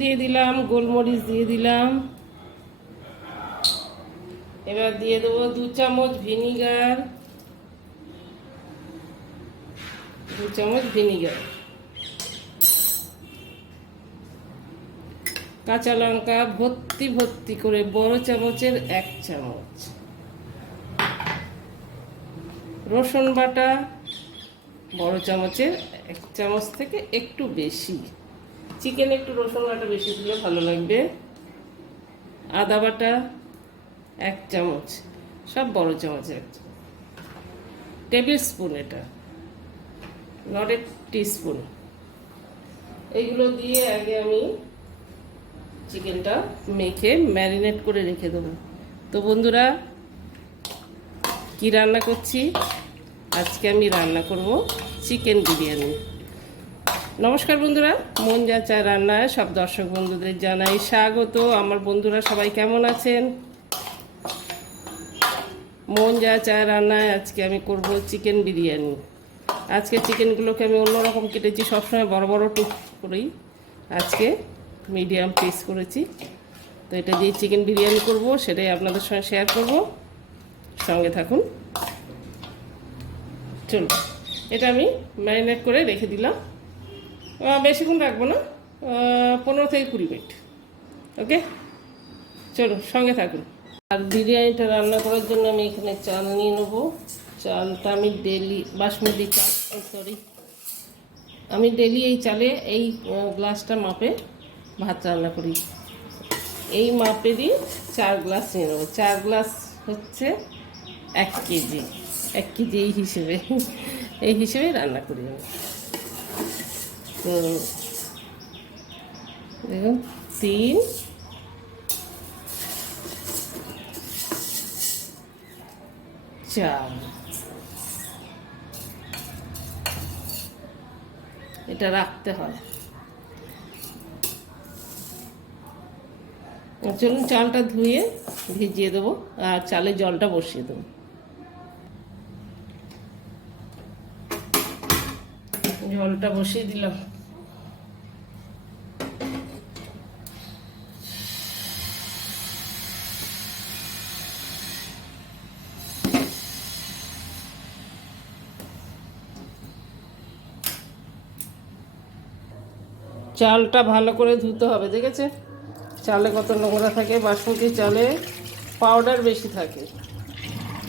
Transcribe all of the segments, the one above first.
দিয়ে দিলাম, গোলমরিচ দিয়ে দিলাম। এবার দিয়ে দেবো 2 চামচ ভিনিগার, 2 চামচ ভিনিগার। কাঁচা লঙ্কা ভর্তি ভর্তি করে বড় চামচের 1 চামচ। রসুন বাটা বড় চামচের 1 চামচ থেকে একটু বেশি। চিকেন একটু রসুন বাটা বেশি দিলে ভালো লাগবে। আদা বাটা 1 চামচ, সব বড় চামচের 1 চামচ। টেবিল স্পুন, এটা নট এ টিস্পুন। এইগুলো দিয়ে আগে আমি চিকেনটা মেখে ম্যারিনেট করে রেখে দেবো। তো বন্ধুরা, কি রান্না করছি আজকে? আমি রান্না করব চিকেন বিরিয়ানি। নমস্কার বন্ধুরা, মন যা চায় রান্নায় সব দর্শক বন্ধুদের জানাই স্বাগত। আমার বন্ধুরা সবাই কেমন আছেন? মন যা চায় রান্নায় আজকে আমি করব চিকেন বিরিয়ানি। আজকে চিকেনগুলোকে আমি অন্যরকম কেটেছি, সবসময় বড় বড় টুক করেই, আজকে মিডিয়াম পিস করেছি। তো এটা দিয়ে চিকেন বিরিয়ানি করব, সেটাই আপনাদের সঙ্গে শেয়ার করব। সঙ্গে থাকুন। চলুন, এটা আমি ম্যারিনেট করে রেখে দিলাম। বেশিক্ষণ রাখবো না, 15 থেকে 20 মিনিট। ওকে, চলুন সঙ্গে থাকুন। আর বিরিয়ানিটা রান্না করার জন্য আমি এখানে চাল নিয়ে নেবো। চালটা আমি ডেলি বাসমতি চাল, আমি ডেলি এই চালে এই গ্লাসটা মাপে ভাত রান্না করি। এই মাপেরই 4 গ্লাস নিয়ে নেবো। 4 গ্লাস হচ্ছে 1 কেজি। 1 কেজি এই হিসেবে রান্না করি আমি। তো দেখুন, 3, 4 এটা রাখতে হয়। চলুন চালটা ধুয়ে ভিজিয়ে দেবো আর চালে জলটা বসিয়ে দেবো। জলটা বসিয়ে দিলাম। চালটা ভালো করে ধুতে হবে। দেখেছে চালে কত নোংরা থাকে? বাসমতি চালে পাউডার বেশি থাকে,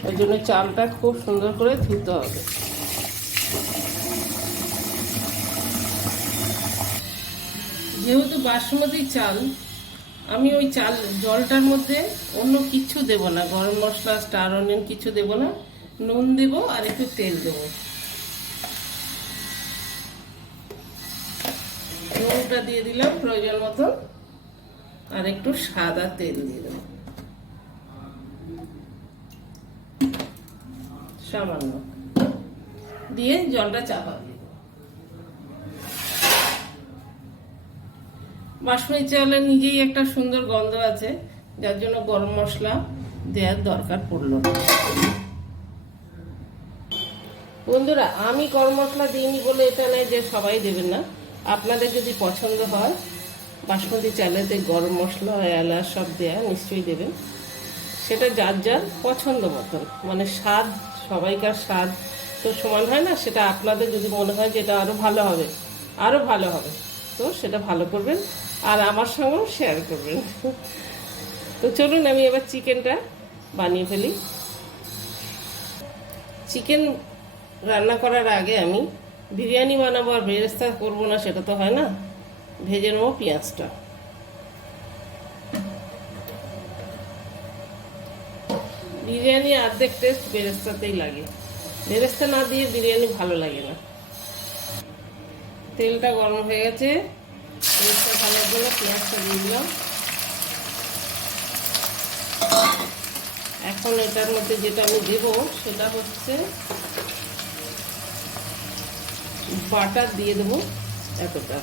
ওই জন্য চালটা খুব সুন্দর করে ধুতে হবে। যেহেতু বাসমতি চাল, আমি ওই চাল জলটার মধ্যে অন্য কিছু দেব না, গরম মশলা, স্টার অনিয়ন কিছু দেব না। নুন দেব আর একটু তেল দেব। নুনটা দিয়ে দিলাম প্রয়োজন মতো, আর একটু সাদা তেল দিয়ে দেব সামান্য, দিয়ে জলটা চাপা দিয়ে দেব। বাসমতি চালের নিজেই একটা সুন্দর গন্ধ আছে, যার জন্য গরম মশলা দেওয়ার দরকার পড়লো না। বন্ধুরা, আমি গরম মশলা দিইনি বলে এটা নয় যে সবাই দেবেন না। আপনাদের যদি পছন্দ হয় বাসমতি চালেতে গরম মশলা, এলাচ সব দেয়া নিশ্চয়ই দেবেন। সেটা যার যার পছন্দ মতন, মানে স্বাদ, সবাইকার স্বাদ তো সমান হয় না। সেটা আপনাদের যদি মনে হয় যে এটা আরও ভালো হবে, আরও ভালো হবে, তো সেটা ভালো করবেন আর আমার সঙ্গেও শেয়ার করবেন। তো চলুন আমি এবার চিকেনটা বানিয়ে ফেলি। চিকেন রান্না করার আগে আমি বিরিয়ানি বানাবো আর বেরেস্তা করবো না, সেটা তো হয় না। ভেজে নেবো পেঁয়াজটা। বিরিয়ানি অর্ধেক টেস্ট বেরেস্তাতেই লাগে, বেরেস্তা না দিয়ে বিরিয়ানি ভালো লাগে না। তেলটা গরম হয়ে গেছে, বেরেস্তা ভালোর জন্য পেঁয়াজটা দিয়ে দিলাম। এখন এটার মধ্যে যেটা আমি দেবো সেটা হচ্ছে বাটার দিয়ে দেবো এতটা।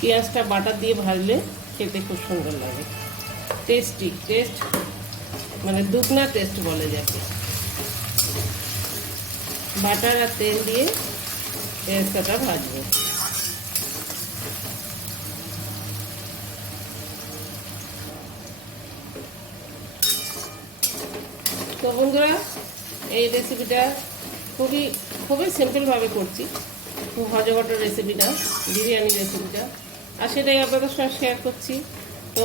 পেঁয়াজটা বাটার দিয়ে ভাজলে খেতে খুব সুন্দর লাগে, টেস্টি, টেস্ট মানে দুগনা টেস্ট বলে যাকে। বাটার আর তেল দিয়ে পেঁয়াজটা ভাজবো। তো বন্ধুরা, এই রেসিপিটা খুবই খুবই সিম্পলভাবে করছি, খুব হজবটর রেসিপিটা, বিরিয়ানি রেসিপিটা, আর সেটাই আপনাদের সঙ্গে শেয়ার করছি। তো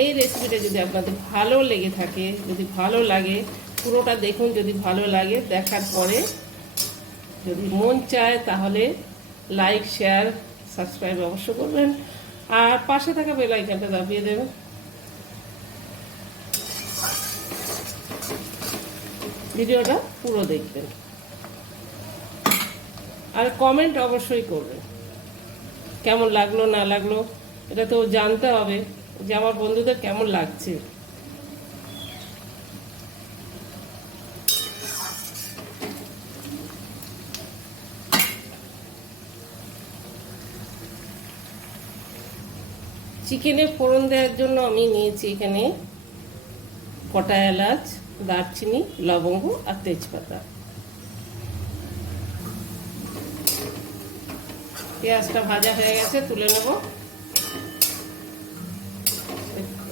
এই রেসিপিটা যদি আপনাদের ভালো লেগে থাকে, যদি ভালো লাগে পুরোটা দেখুন, যদি ভালো লাগে দেখার পরে যদি মন চায় তাহলে লাইক, শেয়ার, সাবস্ক্রাইব অবশ্য করবেন, আর পাশে থাকা বেল আইকনটা দাবিয়ে দেবেন। ভিডিওটা পুরো দেখবেন আর কমেন্ট অবশ্যই করবেন, কেমন লাগলো না লাগলো এটা তো জানতে হবে যে আমার বন্ধুদের কেমন লাগছে। চিকেনে ফোড়ন দেওয়ার জন্য আমি নিয়েছি এখানে কটা এলাচ, দারচিনি, লবঙ্গ আর তেজপাতা। পেঁয়াজটা ভাজা হয়ে গেছে, তুলে নেব।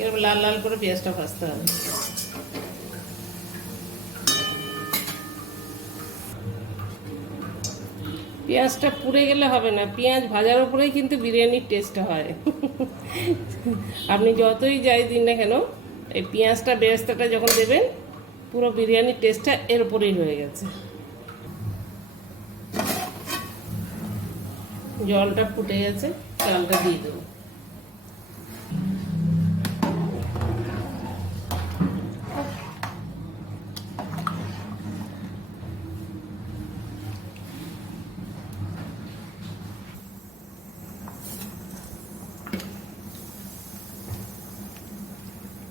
এরকম লাল লাল করে পেঁয়াজটা ভাজতে হবে। পেঁয়াজটা পুড়ে গেলে হবে না, পেঁয়াজ ভাজার উপরেই কিন্তু বিরিয়ানির টেস্টটা হয়। আপনি যতই যাই দিন না কেন, এই পেঁয়াজটা বেরেস্তাটা যখন দেবেন পুরো বিরিয়ানির টেস্টটা এর উপরেই হয়ে গেছে। জলটা ফুটে গেছে, চালটা দিয়ে দেবো।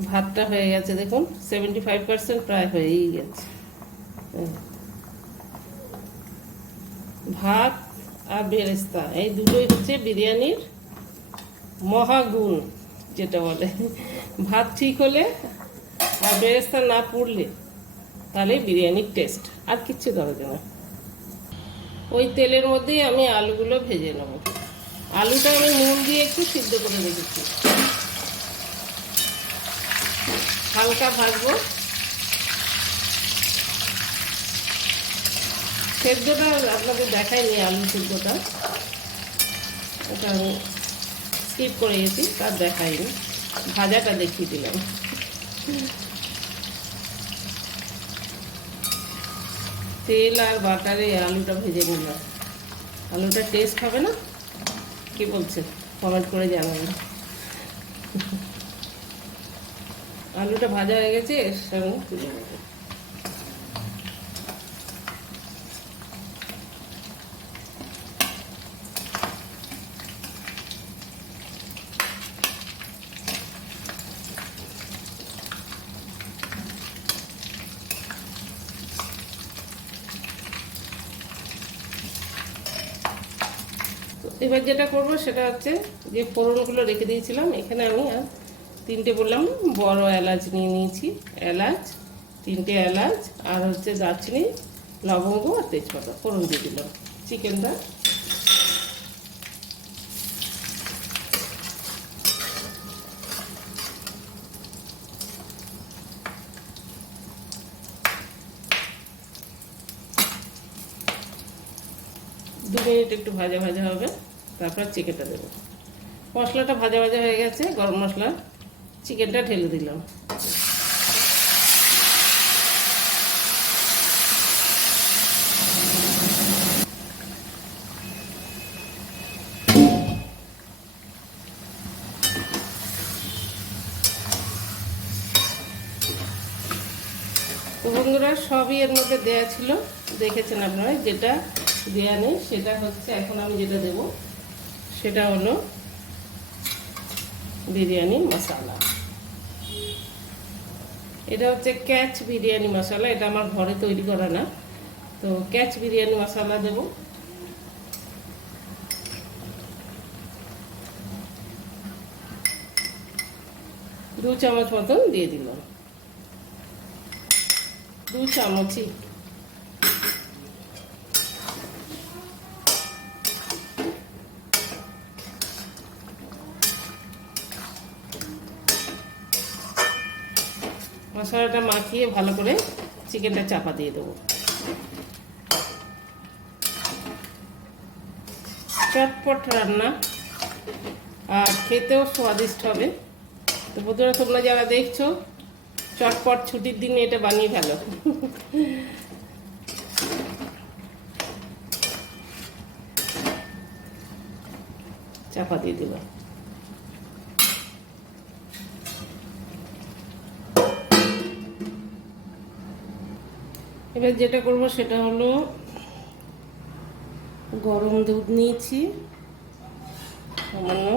ভাতটা হয়ে গেছে দেখুন, 75% প্রায় হয়েই গেছে। ভাত আর বেরেস্তা এই দুটোই হচ্ছে বিরিয়ানির মহাগুণ যেটা বলে। ভাত ঠিক হলে আর বেরেস্তা না পুড়লে তাহলে বিরিয়ানির টেস্ট, আর কিচ্ছু দরকার না। ওই তেলের মধ্যেই আমি আলুগুলো ভেজে নেব। আলুটা আমি নুন দিয়ে একটু সিদ্ধ করে রেখেছি, হালকা ভাজবো। সেদ্ধটা আপনাদের দেখাইনি, আলু সেদ্ধটা ওটা আমি স্কিপ করে গেছি, তার দেখাইনি, ভাজাটা দেখিয়ে দিলাম। তেল আর বাটারে আলুটা ভেজে নিলাম। আলুটা টেস্ট হবে না? কি বলছেন কমেন্ট করে জানাবেন। আলুটা ভাজা হয়ে গেছে, এর সঙ্গে তুলে নেব। এবার যেটা করব সেটা হচ্ছে যে ফোড়নগুলো রেখে দিয়েছিলাম, এখানে আমি আর 3টে বললাম বড় এলাচ নিয়ে নিয়েছি। এলাচ 3টে এলাচ আর হচ্ছে দারচিনি, লবঙ্গ আর তেজপাতা ফোড়ন দিয়ে দিলাম। চিকেনটা দু মিনিট একটু ভাজা ভাজা হবে, তারপর চিকেনটা দেবো। মশলাটা ভাজা ভাজা হয়ে গেছে, গরম মশলা, চিকেনটা ঢেলে দিলাম। তো বন্ধুরা, সবই এর মধ্যে দেওয়া ছিল, দেখেছেন আপনারা। যেটা দেওয়া নেই সেটা হচ্ছে, এখন আমি যেটা দেব সেটা হলো বিরিয়ানি মশলা। এটা হচ্ছে ক্যাচ বিরিয়ানি মশলা, এটা আমার ঘরে তৈরি করা না। তো ক্যাচ বিরিয়ানি মশলা দেব। 2 চামচ মতন দিয়ে দিলাম, 2 চামচই। মশলাটা মাখিয়ে ভালো করে চিকেনটা চাপা দিয়ে দেবো। চটপট রান্না আর খেতেও স্বাদিষ্ট হবে। তো বন্ধুরা, তোমরা যারা দেখছো, চটপট ছুটির দিনে এটা বানিয়ে ফেলো। চাপা দিয়ে দেবো। এবার যেটা করব সেটা হলো, গরম দুধ নিয়েছি সামান্য,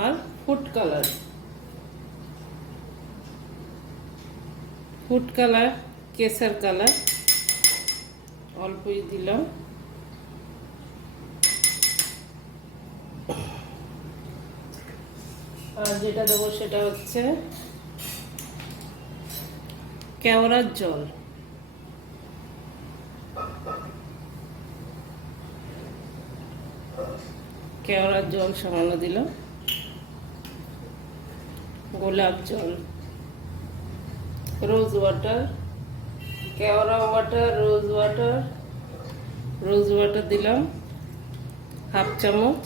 আর ফুড কালার, কেসার কালার অল্পই দিলাম। আর যেটা দেবো সেটা হচ্ছে কেওড়ার জল। কেওড়ার জল সামান্য দিলাম, গোলাপ জল, রোজ ওয়াটার, কেওড়া ওয়াটার, রোজ ওয়াটার দিলাম হাফ চামচ।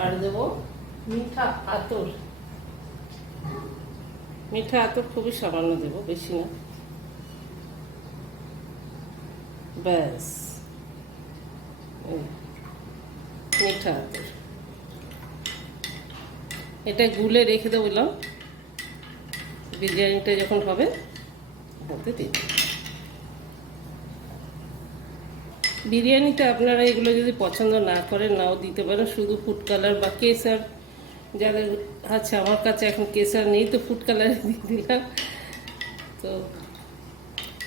আর দেবো মিঠা আতর। মিঠা আতর খুবই সামান্য দেবো, বেশি না। ব্যাস, মিঠা আতর। এটা গুলে রেখে দেবো, বললাম বিরিয়ানিটা যখন হবে ওতে দিই। বিরিয়ানিতে আপনারা এগুলো যদি পছন্দ না করেন, নাও দিতে পারেন। শুধু ফুড কালার বা কেসার যাদের আছে, আমার কাছে এখন কেসার নেই, তো ফুড কালার দিয়ে দিলাম। তো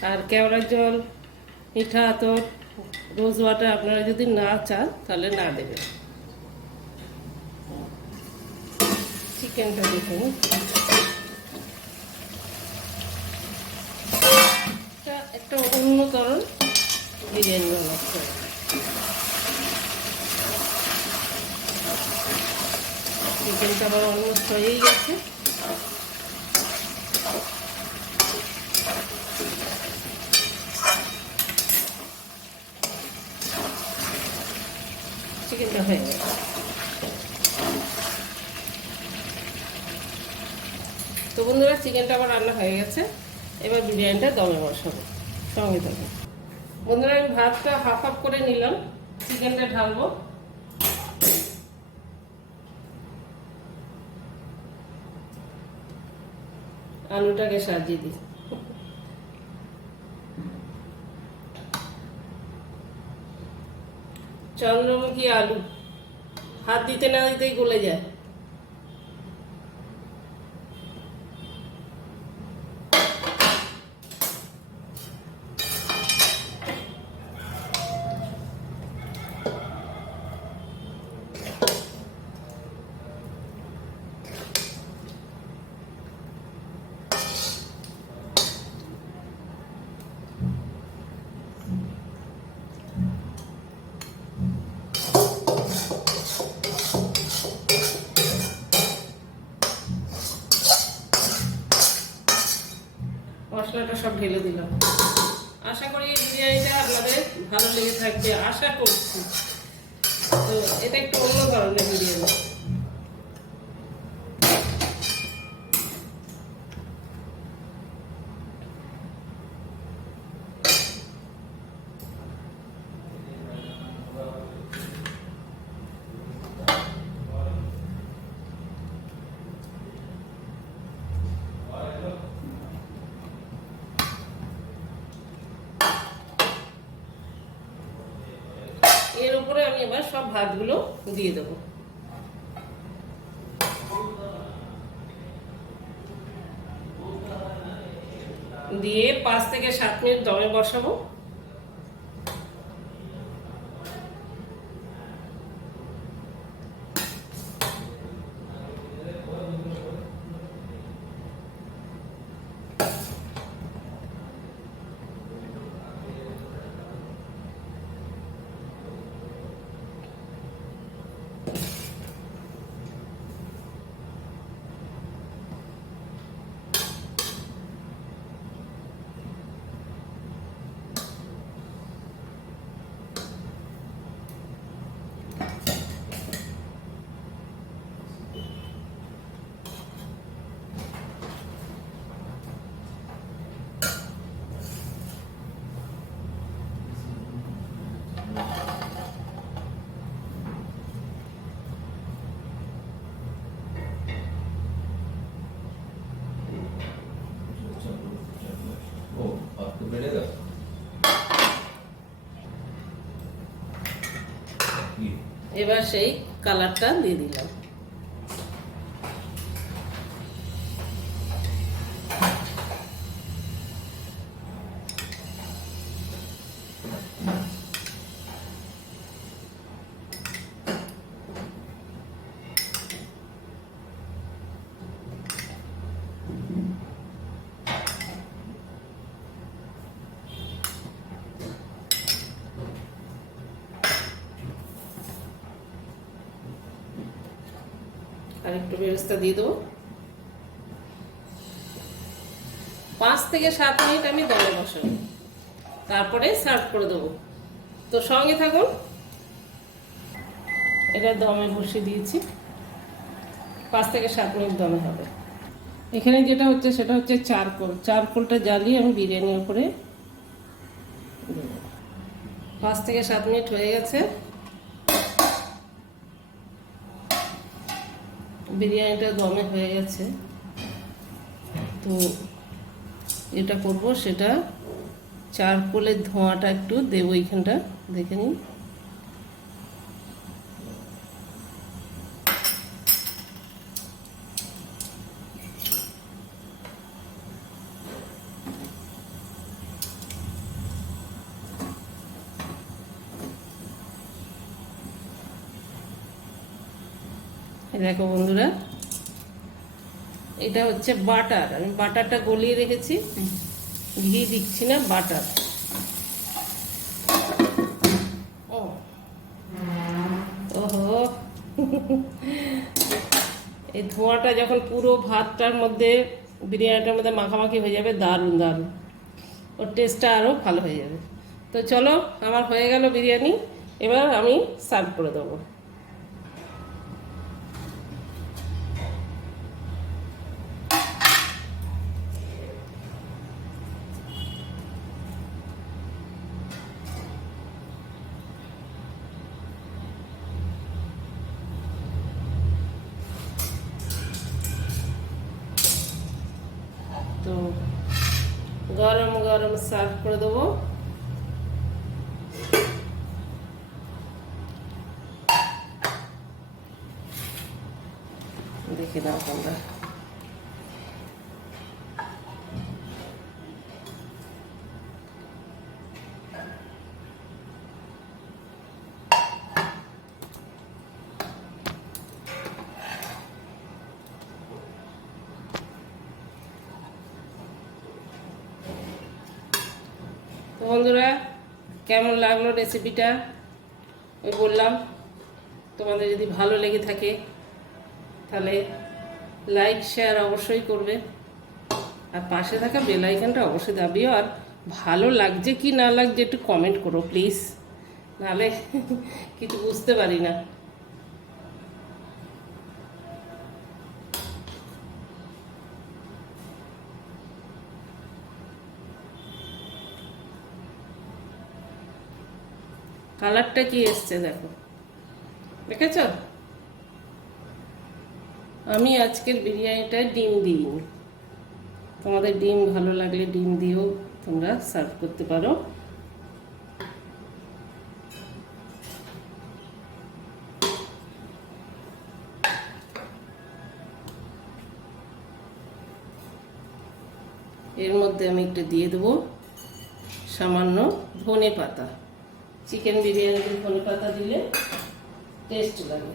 আর কেওড়ার জল, মিঠা আতর, রোজ ওয়াটার আপনারা যদি না চান তাহলে না দেবেন। চিকেনটা দেখুন, একটা অন্যতরন বিরিয়ানি বানাচ্ছে। চিকেনটা আমার অলমোস্ট হয়েই গেছে। চিকেনটা হয়ে গেছে। তো বন্ধুরা, চিকেনটা আবার রান্না হয়ে গেছে। এবার বিরিয়ানিটা দমে বসাবো, সঙ্গে থাকবো। বন্ধুরা, আমি ভাতটা হাফ হাফ করে নিলাম, চিকেনটা ঢালবো। আলুটাকে সাজিয়ে দিই। চন্দ্রমুখী আলু হাত দিতে না দিতেই গলে যায়। মশলাটা সব ঢেলে দিলাম। আশা করি এই বিরিয়ানিটা আপনাদের ভালো লেগে থাকবে, আশা করছি। তো এটা একটু অন্য ধরনের বিরিয়ানি। এর উপরে আমি এবার সব ভাতগুলো দিয়ে দেবো। দিয়ে 5 থেকে 7 মিনিট দমে বসাবো। এবার সেই কালারটা দিয়ে দিলাম। আর একটু বেরেস্তা দিয়ে দেবো। 5 থেকে 7 মিনিট আমি দমে বসাবো, তারপরে সার্ভ করে দেবো। তো সঙ্গে থাকুন। এটা দমে বসিয়ে দিয়েছি, 5 থেকে 7 মিনিট দমে হবে। এখানে যেটা হচ্ছে সেটা হচ্ছে চারকোলটা জ্বালিয়ে আমি বিরিয়ানির উপরে দেবো। 5 থেকে 7 মিনিট হয়ে গেছে, বিরিয়ানিটা দমে হয়ে গেছে। তো এটা করব, সেটা চারকোলের ধোঁয়াটা একটু দেবো এইখানটা, দেখে নিন। দেখো বন্ধুরা, এটা হচ্ছে বাটার। আমি বাটারটা গলিয়ে রেখেছি, ঘি দিচ্ছি না, বাটার। ওহো এই ধোঁয়াটা যখন পুরো ভাতটার মধ্যে, বিরিয়ানিটার মধ্যে মাখামাখি হয়ে যাবে, দারুণ দারুণ, ওর টেস্টটা আরও ভালো হয়ে যাবে। তো চলো, আমার হয়ে গেল বিরিয়ানি, এবার আমি সার্ভ করে দেবো। তো গরম গরম সার্ভ করে দেবো। দেখে দাও তোমরা। তো বন্ধুরা, কেমন লাগলো রেসিপিটা? ওই বললাম, তোমাদের যদি ভালো লেগে থাকে তাহলে লাইক শেয়ার অবশ্যই করবে, আর পাশে থাকা বেল আইকনটা অবশ্যই দাবিও। আর ভালো লাগছে কি না লাগছে একটু কমেন্ট করো প্লিজ, নাহলে কিছু বুঝতে পারি না। কালারটা কি এসছে দেখো, দেখেছ? আমি আজকের বিরিয়ানিটা ডিম দিইনি, তোমাদের ডিম ভালো লাগলে ডিম দিয়েও তোমরা সার্ভ করতে পারো। এর মধ্যে আমি একটু দিয়ে দেবো সামান্য ধনে পাতা। চিকেন বিরিয়ানিতে ধনে পাতা দিলে টেস্ট লাগে।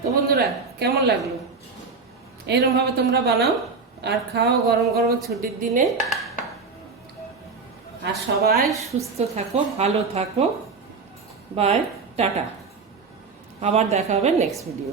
তো বন্ধুরা, কেমন লাগলো? এইরকমভাবে তোমরা বানাও আর খাও গরম গরম ছুটির দিনে। আর সবাই সুস্থ থাকো, ভালো থাকো। Bye, tata. আবার দেখা হবে নেক্সট ভিডিও।